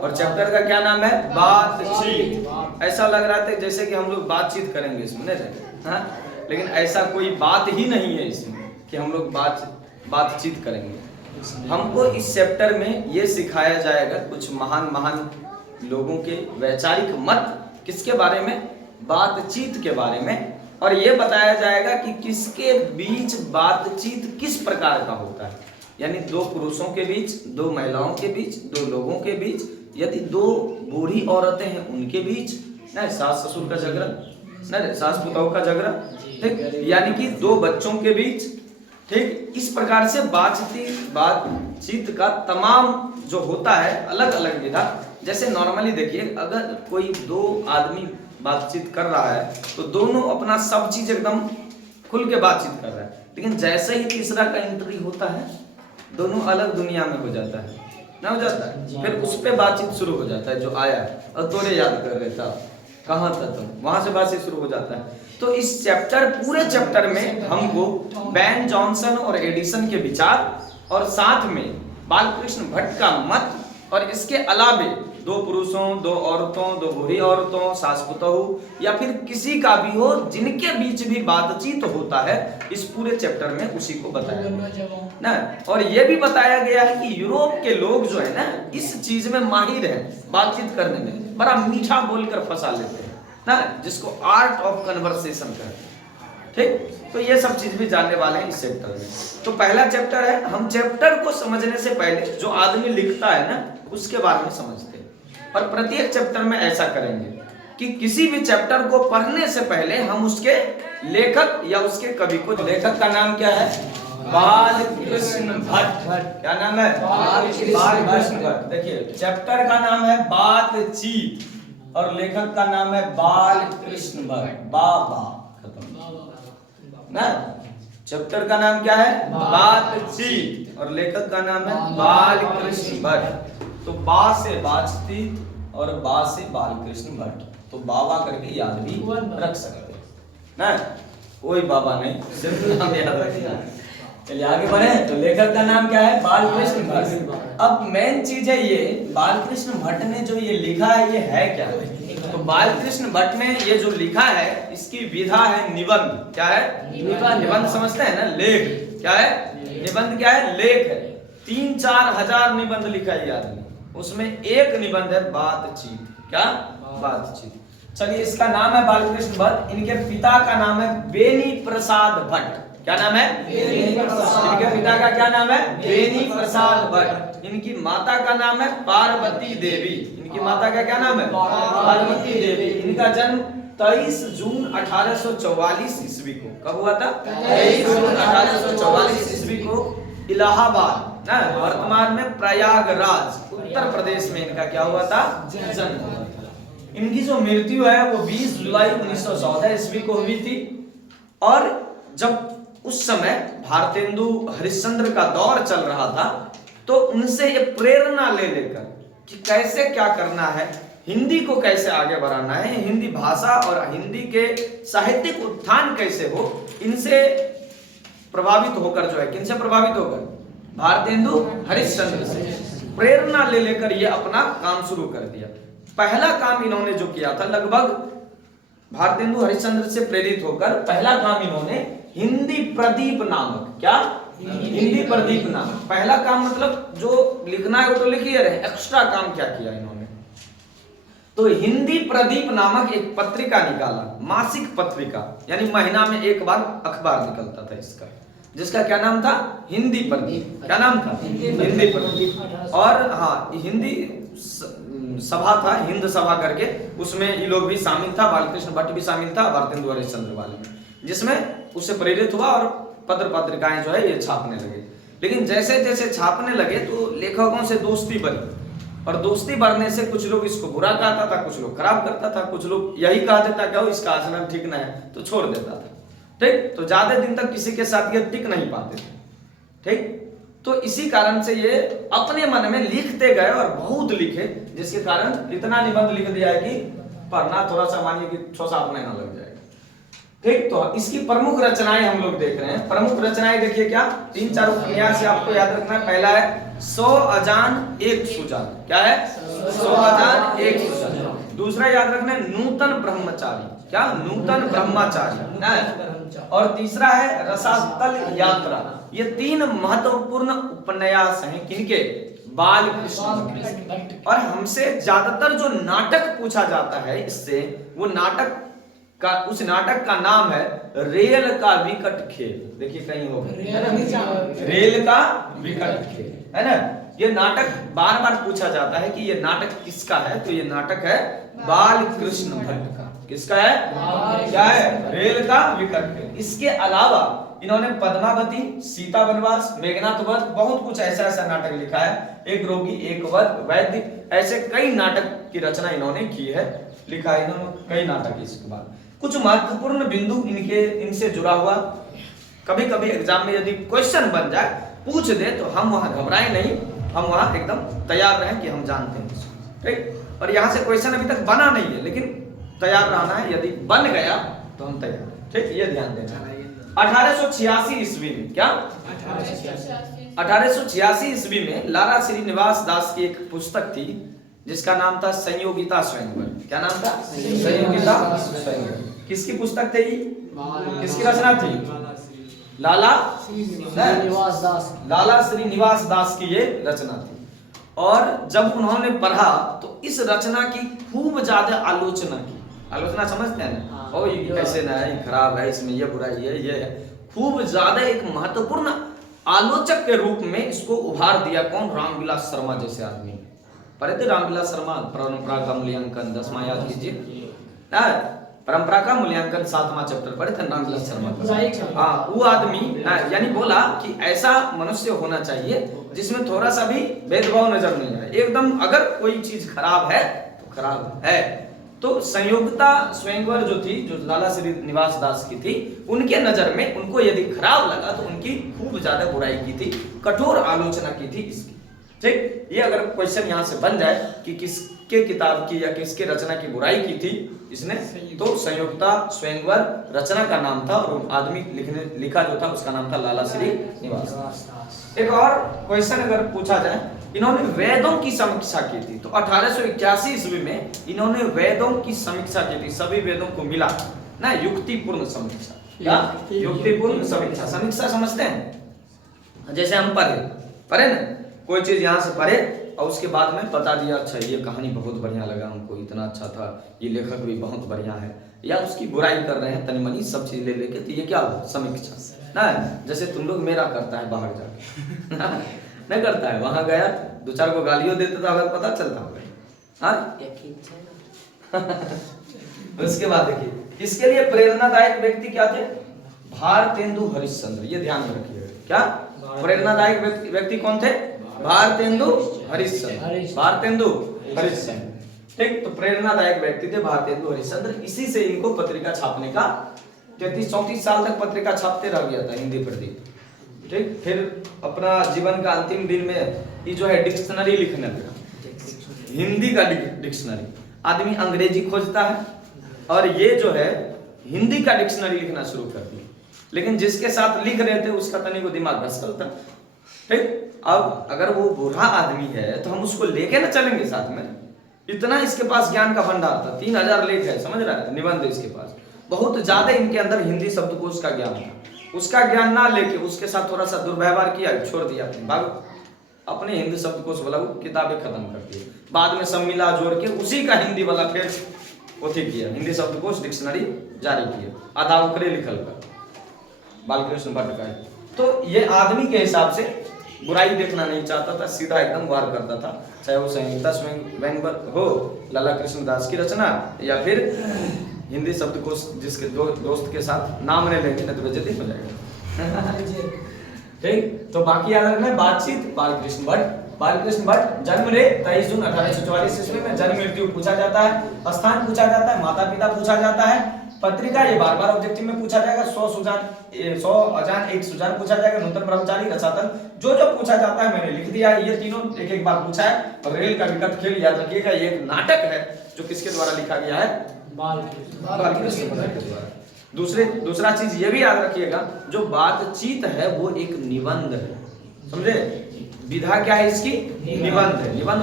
और चैप्टर का क्या नाम है? बातचीत। ऐसा लग रहा था जैसे कि हम लोग बातचीत करेंगे इसमें, नहीं? हाँ, लेकिन ऐसा कोई बात ही नहीं है इसमें कि हम लोग बातचीत करेंगे। हमको इस चैप्टर में ये सिखाया जाएगा कुछ महान लोगों के वैचारिक मत, किसके बारे में? बातचीत के बारे में। और ये बताया जाएगा कि किसके बीच बातचीत किस प्रकार का होता है, यानी दो पुरुषों के बीच, दो महिलाओं के बीच, दो लोगों के बीच, यदि दो बूढ़ी औरतें हैं उनके बीच, ना सास ससुर का झगड़ा, ना सास पुतोह का झगड़ा, ठीक, यानी कि दो बच्चों के बीच, ठीक। इस प्रकार से बातचीत का तमाम जो होता है अलग अलग विधा। जैसे नॉर्मली देखिए, अगर कोई दो आदमी बातचीत कर रहा है तो दोनों अपना सब चीज एकदम खुल के बातचीत कर रहा है, लेकिन जैसे ही तीसरा का एंट्री होता है दोनों अलग दुनिया में हो जाता है, ना हो जाता है, फिर उस पे बातचीत शुरू हो जाता है। जो आया और तोरे याद कर रहे था, कहाँ था तुम, वहां से बातचीत शुरू हो जाता है। तो इस पूरे चैप्टर में हमको बेन जॉनसन और एडिसन के विचार और साथ में बालकृष्ण भट्ट का मत, और इसके अलावे दो पुरुषों, दो औरतों, दो बूढ़ी औरतों, सास पुतोह या फिर किसी का भी हो जिनके बीच भी बातचीत होता है, इस पूरे चैप्टर में उसी को बताया ना। और ये भी बताया गया है कि यूरोप के लोग जो है ना इस चीज में माहिर है, बातचीत करने में बड़ा मीठा बोलकर फंसा लेते हैं ना, जिसको आर्ट ऑफ कन्वर्सेशन कहते हैं, ठीक। तो ये सब चीज भी जानने वाले हैं इस चैप्टर में। तो पहला चैप्टर है, हम चैप्टर को समझने से पहले जो आदमी लिखता है ना उसके बारे में समझते हैं, और प्रत्येक चैप्टर में ऐसा करेंगे कि किसी भी चैप्टर को पढ़ने से पहले हम उसके लेखक या उसके कवि को, लेखक का नाम क्या है? बालकृष्ण भट्ट। क्या नाम है? बालकृष्ण भट्ट। देखिए चैप्टर का नाम है बातचीत और लेखक का नाम है बालकृष्ण भट्ट। बाबा खत्म ना। चैप्टर का नाम क्या है? बातचीत और लेखक का नाम है बालकृष्ण भट्ट। तो बा से बातचीत और बा से बालकृष्ण भट्ट, तो बाबा करके याद भी रख सकते ना, कोई बाबा नहीं, सिर्फ नाम याद रखना। चलिए आगे बढ़े। तो लेखक का नाम क्या है? बालकृष्ण भट्ट। अब मेन चीज है ये, बालकृष्ण भट्ट ने जो ये लिखा है ये है क्या? तो बालकृष्ण भट्ट ने ये जो लिखा है इसकी विधा है निबंध। क्या है? निबंध समझते हैं ना, लेख। क्या है? निबंध क्या है? लेख है। 3-4 हजार निबंध लिखा है आदमी, उसमें एक निबंध है बातचीत। क्या? बातचीत। चलिए इसका नाम है बालकृष्ण भट्ट, इनके पिता का नाम है बेनी प्रसाद भट्ट। क्या नाम है? इनके पिता का क्या नाम है? बेनी प्रसाद भट्ट। इनकी माता का नाम है पार्वती देवी। इनकी माता का क्या नाम है? पार्वती देवी। इनका जन्म 23 जून 1844 ईस्वी को, कब हुआ था? 23 जून 1844 ईस्वी को इलाहाबाद ना, वर्तमान में प्रयागराज उत्तर प्रदेश में इनका क्या हुआ था? जन्म हुआ था। इनकी जो मृत्यु है वो 20 जुलाई 1914 ईस्वी को हुई थी। और जब उस समय भारतेंदु हरिश्चंद्र का दौर चल रहा था तो उनसे ये प्रेरणा ले लेकर कि कैसे क्या करना है, हिंदी को कैसे आगे बढ़ाना है, हिंदी भाषा और हिंदी के साहित्यिक उत्थान कैसे हो, इनसे प्रभावित होकर जो है, किनसे प्रभावित होकर? भारतेंदु हरिश्चंद्र से प्रेरणा ले लेकर ये अपना काम शुरू कर दिया। पहला काम इन्होंने जो किया था, लगभग भारतेंदु हरिश्चंद्र से प्रेरित होकर पहला काम इन्होंने हिंदी प्रदीप नामक, क्या? हिंदी प्रदीप नामक पहला काम, मतलब जो लिखना है वो तो लिखिए रहे, एक्स्ट्रा काम क्या किया इन्होंने? तो हिंदी प्रदीप नामक एक पत्रिका निकाला, मासिक पत्रिका, यानी महीना में एक बार अखबार निकलता था इसका, जिसका क्या नाम था? हिंदी प्रदीप। क्या नाम था? हिंदी प्रदीप। और हाँ, हिंदी सभा था, हिंद सभा करके, उसमें ये लोग भी शामिल था, बालकृष्ण भट्ट भी शामिल था, भारतेंदु हरिश्चंद्र वाले में, जिसमें उससे प्रेरित हुआ और पत्र पत्रिकाएं जो है ये छापने लगे। लेकिन जैसे जैसे छापने लगे तो लेखकों से दोस्ती बनी, और दोस्ती बढ़ने से कुछ लोग इसको बुरा कहता था, कुछ लोग खराब करता था, कुछ लोग यही कहा देता क्या इसका आचरण ठीक ना है तो छोड़ देता था, ठीक। तो ज्यादा दिन तक किसी के साथ ये टिक नहीं पाते थे, ठीक। तो इसी कारण से ये अपने मन में लिखते गए और बहुत लिखे, जिसके कारण इतना निबंध लिख दिया है कि पढ़ना थोड़ा सा मानिए कि 6-7 महीना लग जाएगा, ठीक। तो इसकी प्रमुख रचनाएं हम लोग देख रहे हैं। प्रमुख रचनाएं देखिए क्या, 3-4 उपन्यास आपको याद रखना है। पहला है 100 अजान एक सुजान। क्या है? 100 अजान 1 सुजान। दूसरा याद रखना है नूतन ब्रह्मचारी, क्या नूतन ब्रह्मचारी। और तीसरा है रसातल यात्रा। ये 3 महत्वपूर्ण उपन्यास हैं किनके, बाल कृष्ण। और हमसे ज्यादातर जो नाटक पूछा जाता है इससे, वो नाटक का, उस नाटक का नाम है रेल का विकट खेल। देखिए कहीं होगा रेल का विकट खेल, है ना। ये नाटक बार बार पूछा जाता है कि ये नाटक किसका है, तो ये नाटक है बाल कृष्ण भट्ट का। किसका है, क्या है, रेल का विकट खेल। इसके अलावा इन्होंने पद्मावती, सीता वनवास, मेघनाथ वध, बहुत कुछ ऐसा ऐसा नाटक लिखा है। एक रोगी एक वैद्य, ऐसे कई नाटक की रचना इन्होंने की है, लिखा है इन्होंने कई नाटक। इसके बाद कुछ महत्वपूर्ण बिंदु इनसे जुड़ा हुआ, कभी कभी एग्जाम में यदि क्वेश्चन बन जाए, पूछ दे, तो हम वहां घबराए नहीं, हम वहां एकदम तैयार रहें कि हम जानते हैं, ठीक। और यहाँ से क्वेश्चन अभी तक बना नहीं है, लेकिन तैयार रहना है, यदि बन गया तो हम तैयार, ठीक। ये ध्यान देना। 1886 ईस्वी में, क्या 1886 ईस्वी में लाला श्रीनिवास दास की एक पुस्तक थी जिसका नाम था संयोगिता स्वयंवर। क्या नाम था, संयोगिता स्वयंवर। किसकी पुस्तक थी, किसकी रचना थी, लाला श्रीनिवास दास की ये रचना थी। और जब उन्होंने पढ़ा तो इस रचना की खूब ज्यादा आलोचना की। आलोचना समझते हैं ना, ओ ये कैसे ना है, खराब है, इसमें ये बुराई है, ये है। खूब ज्यादा एक महत्वपूर्ण आलोचक के रूप में इसको उभार दिया कौन, रामविलास शर्मा जैसे आदमी। पढ़े थे रामविलास शर्मा, परंपरा का मूल्यांकन 10वां याद कीजिए, परंपरा का मूल्यांकन 7वां चैप्टर पढ़े थे रामविलास शर्मा का। हाँ, वो आदमी यानी बोला कि ऐसा मनुष्य होना चाहिए जिसमें थोड़ा सा भी भेदभाव नजर नहीं आए, एकदम अगर कोई चीज खराब है तो खराब है। तो संयोगिता स्वयंवर जो थी, जो लाला श्रीनिवास दास की थी, उनके नजर में उनको यदि खराब लगा तो उनकी खूब ज्यादा बुराई की थी, कठोर आलोचना की थी इसकी, ठीक। ये अगर क्वेश्चन यहाँ से बन जाए कि किसके किताब की या किसके रचना की बुराई की थी इसने, तो संयोगिता स्वयंवर रचना का नाम था, और आदमी लिखा जो था उसका नाम था लाला श्रीनिवास। एक और क्वेश्चन अगर पूछा जाए, इन्होंने वेदों की समीक्षा की थी। तो 1881 ईस्वी में इन्होंने वेदों की समीक्षा की थी, सभी वेदों को मिला ना, युक्तिपूर्ण समीक्षा। क्या युक्तिपूर्ण समीक्षा, समीक्षा समझते हैं, जैसे हम पढ़े ना कोई चीज यहाँ से पढ़े और उसके बाद में बता दिया, अच्छा ये कहानी बहुत बढ़िया लगा हमको, इतना अच्छा था, ये लेखक भी बहुत बढ़िया है, या उसकी बुराई कर रहे हैं तनी मनी सब चीज ले लेके, तो ये क्या हुआ, समीक्षा ना। जैसे तुम लोग मेरा करता है बाहर जाके नहीं करता है, वहां गया 2-4 को गालियों देता था, अगर पता चलता होगा। उसके बाद देखिए, इसके लिए प्रेरणादायक व्यक्ति क्या थे, भारतेंदु हरिश्चंद्र। ये ध्यान में रखिएगा, क्या प्रेरणादायक व्यक्ति कौन थे, भारतेंदु हरिश्चंद्र, भारतेंदु हरिश्चंद्र, ठीक। तो प्रेरणादायक व्यक्ति थे भारतेंदु हरिश्चंद्र। इसी से इनको पत्रिका छापने का 33-34 साल तक पत्रिका छापते रह गया था हिंदी प्रति, ठीक। फिर अपना जीवन का अंतिम दिन में ये जो है डिक्शनरी लिखने लगा, हिंदी का डिक्शनरी। आदमी अंग्रेजी खोजता है और ये जो है हिंदी का डिक्शनरी लिखना शुरू कर दिया, लेकिन जिसके साथ लिख रहे थे उसका तनी को दिमाग घसकल था, ठीक। अब अगर वो बूढ़ा आदमी है तो हम उसको लेके ना चलेंगे साथ में, इतना इसके पास ज्ञान का भंडार था, 3000 लेख है, समझ रहा है, निबंध इसके पास, बहुत ज्यादा इनके अंदर हिंदी शब्दकोश का ज्ञान था। उसका ज्ञान ना लेके उसके साथ थोड़ा सा दुर्व्यवहार किया, छोड़ दिया अपने हिंदी शब्दकोश वाला किताबें खत्म कर दी। बाद में सब मिला जोड़ के उसी का हिंदी वाला फिर ओथी किया, हिंदी शब्दकोश डिक्शनरी जारी किया, आधा उकरे लिखल कर बालकृष्ण भट्ट का। तो ये आदमी के हिसाब से बुराई देखना नहीं चाहता था, सीधा एकदम वार करता था, चाहे वो संयोगिता स्वयंवर हो, लाला कृष्ण दास की रचना, या फिर हिंदी शब्दकोश जिसके दोस्त के साथ नाम नहीं लेंगे ना तो बेइज्जती हो जाएगा, ठीक। तो बाकी याद रखना, बातचीत बालकृष्ण भट्ट जन्म रे 23 जून 1844 ईस्वी में, जन्म मृत्यु पूछा जाता है, स्थान पूछा जाता है, माता पिता पूछा जाता है, पत्रिका ये बार ऑब्जेक्टिव में पूछा जाएगा, 100 अजान 1 सुजान पूछा जाएगा, नूतन ब्रह्मचारी, रसातल, जो पूछा जाता है मैंने लिख दिया है, ये तीनों एक बार पूछा है। और रेल का विकट खेल याद रखिएगा, ये एक नाटक है जो किसके द्वारा लिखा गया है, बालकृष्ण भट्ट के द्वारा। दूसरा चीज ये भी याद रखिएगा, जो बातचीत है वो एक निबंध है, समझे, विधा क्या है इसकी, निबंध है। निबंध